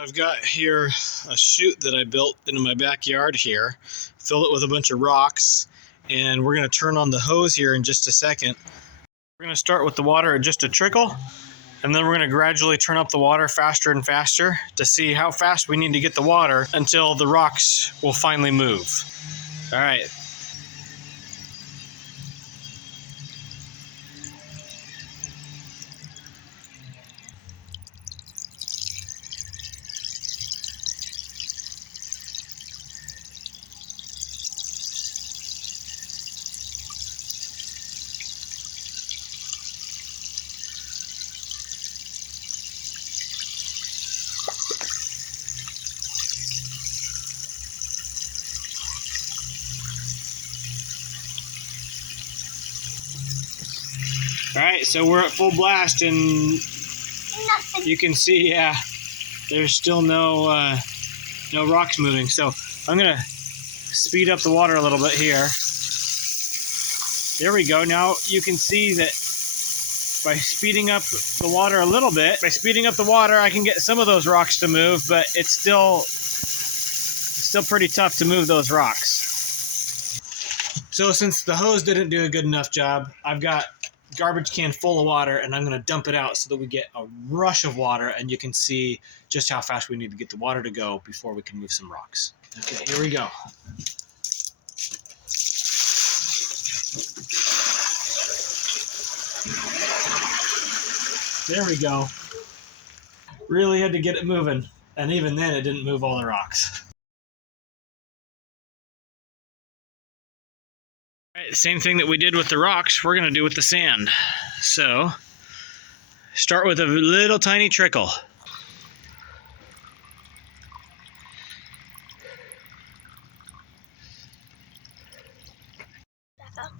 I've got here a chute that I built in my backyard here, filled it with a bunch of rocks, and we're going to turn on the hose here in just a second. We're going to start with the water at just a trickle, and then we're going to gradually turn up the water faster and faster to see how fast we need to get the water until the rocks will finally move. All right. All right, so we're at full blast, and you can see, there's still no rocks moving. So I'm gonna speed up the water a little bit here. There we go. Now you can see that by speeding up the water a little bit, I can get some of those rocks to move, but it's still pretty tough to move those rocks. So since the hose didn't do a good enough job, I've got garbage can full of water, and I'm going to dump it out so that we get a rush of water, and you can see just how fast we need to get the water to go before we can move some rocks. Okay, here we go. There we go. Really had to get it moving, and even then it didn't move all the rocks. All right, same thing that we did with the rocks, we're going to do with the sand. So, start with a little tiny trickle.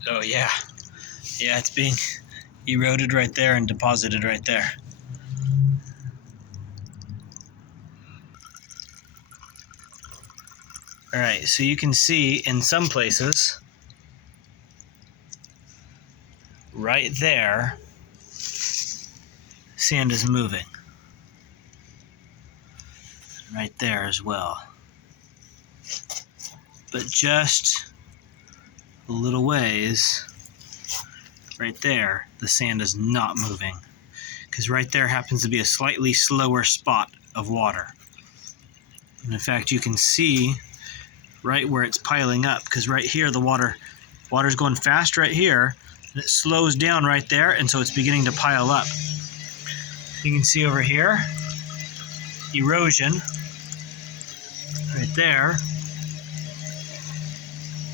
Oh yeah. Yeah, it's being eroded right there and deposited right there. All right, so you can see in some places, right there, sand is moving. Right there as well. But just a little ways, right there, the sand is not moving. Because right there happens to be a slightly slower spot of water. And in fact, you can see right where it's piling up, because right here the water's going fast right here, and it slows down right there, and so it's beginning to pile up. You can see over here, erosion, right there.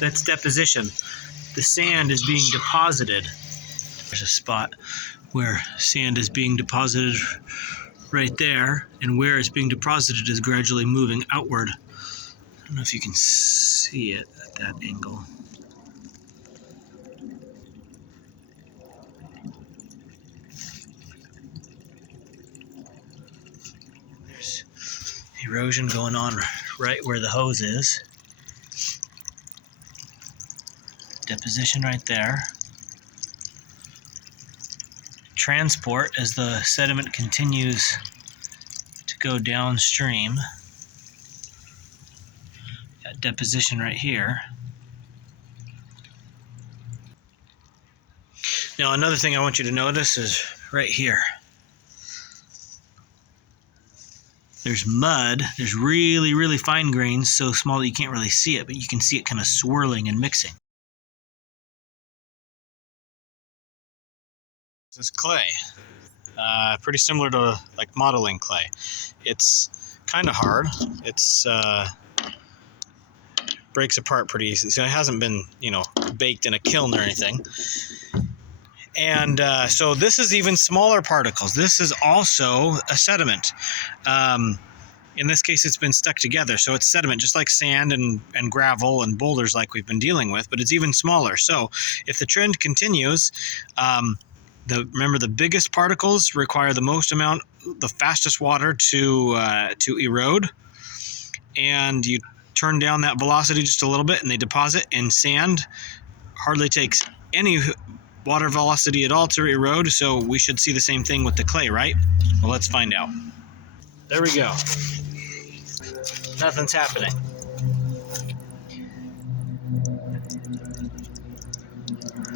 That's deposition. The sand is being deposited. There's a spot where sand is being deposited right there, and where it's being deposited is gradually moving outward. I don't know if you can see it at that angle. There's erosion going on right where the hose is. Deposition right there. Transport as the sediment continues to go downstream. Got deposition right here. Now another thing I want you to notice is right here. There's mud. There's really, really fine grains, so small that you can't really see it, but you can see it kind of swirling and mixing. This is clay. Pretty similar to like modeling clay. It's kind of hard. It's breaks apart pretty easily. So it hasn't been, baked in a kiln or anything. And so this is even smaller particles. This is also a sediment. In this case, it's been stuck together. So it's sediment, just like sand and gravel and boulders like we've been dealing with, but it's even smaller. So if the trend continues, remember the biggest particles require the fastest water to erode. And you turn down that velocity just a little bit and they deposit, and sand hardly takes any water velocity at all to erode, so we should see the same thing with the clay, right? Well, let's find out. There we go. Nothing's happening.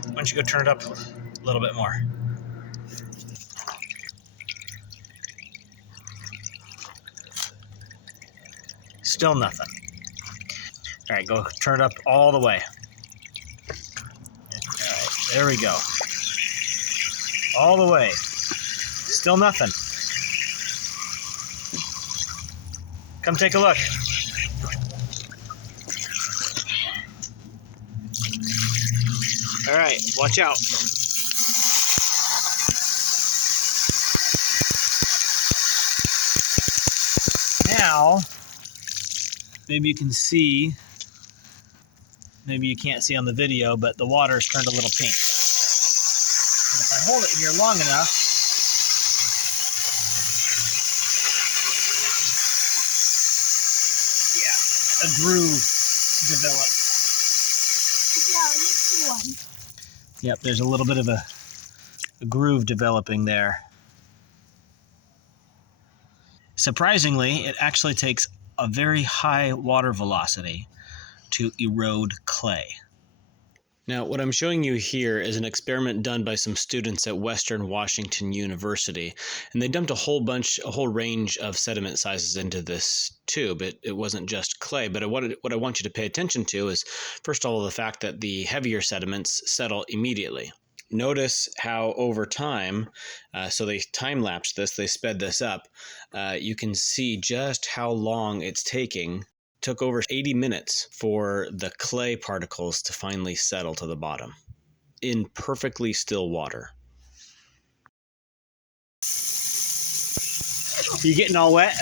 Why don't you go turn it up a little bit more? Still nothing. All right, go turn it up all the way. All right, there we go. All the way. Still nothing. Come take a look. All right, watch out. Now, maybe you can see, maybe you can't see on the video, but the water has turned a little pink. And if I hold it here long enough, yeah, a groove developed. Yep, there's a little bit of a groove developing there. Surprisingly, it actually takes a very high water velocity to erode clay. Now, what I'm showing you here is an experiment done by some students at Western Washington University, and they dumped a whole range of sediment sizes into this tube. It wasn't just clay, but what I want you to pay attention to is, first of all, the fact that the heavier sediments settle immediately. Notice how over time, so they time-lapsed this, they sped this up, you can see just how long it's taking. Took over 80 minutes for the clay particles to finally settle to the bottom in perfectly still water. You getting all wet?